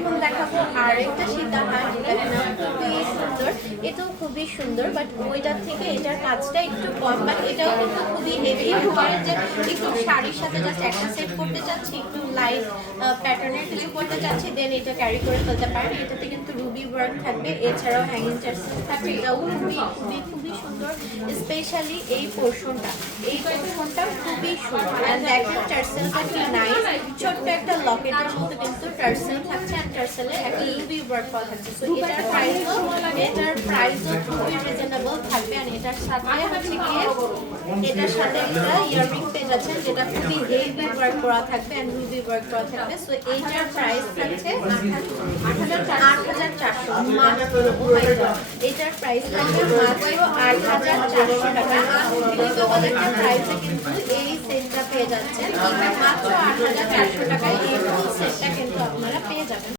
এখন দেখাবো আরেকটা সীতাহার, যেটা কিনা খুবই সুন্দর। এটাও খুবই সুন্দর, বাট ওইটার থেকে এটার কাজটা একটু কম, বাট এটাও কিন্তু খুবই হেভি। যে একটু শাড়ির সাথে জাস্ট একটা সেট করতে চাচ্ছি, একটু লাইট প্যাটার্নের কিছু করতে চাচ্ছি, দেন এটা ক্যারি করে ফেলতে পারেন। এটাতে কিন্তু রুবি ওয়ার্ক থাকবে, এছাড়াও হ্যাঙ্গিং টার্সেল থাকবে। এটাও খুবই খুবই খুবই সুন্দর, স্পেশালি এই পোর্শনটা, এই পোর্শনটা খুবই সুন্দর। অ্যান্ড দেখেন টার্সেলটা কি নাইস, ছোট্ট একটা লকেটের মতো কিন্তু টার্সেল থাকছে, অ্যান্ড টার্সেলে একটা রুবি ওয়ার্ক করা থাকছে। সো এটার প্রাইসও খুবই রিজনেবল থাকবে। আর এটার সাথে হচ্ছে গিয়ে এটার সাথে একটা ইয়াররিং পেয়ে যাচ্ছেন, যেটা খুবই হেভি ওয়ার্ক করা থাকবে অ্যান্ড রুবি ওয়ার্ক করা থাকবে। সো এইটার প্রাইস থাকছে ৮,৪০০ মাত্র। ও মাই গড, এটার প্রাইস থাকবে মাত্র ৮,৪০০ টাকা। আনবিলিভেবল একটা প্রাইসে কিন্তু এই সেটটা পেয়ে যাচ্ছেন মাত্র ৮,৪০০ টাকায়। এই ফুল সেটটা কিন্তু আপনারা পেয়ে যাবেন।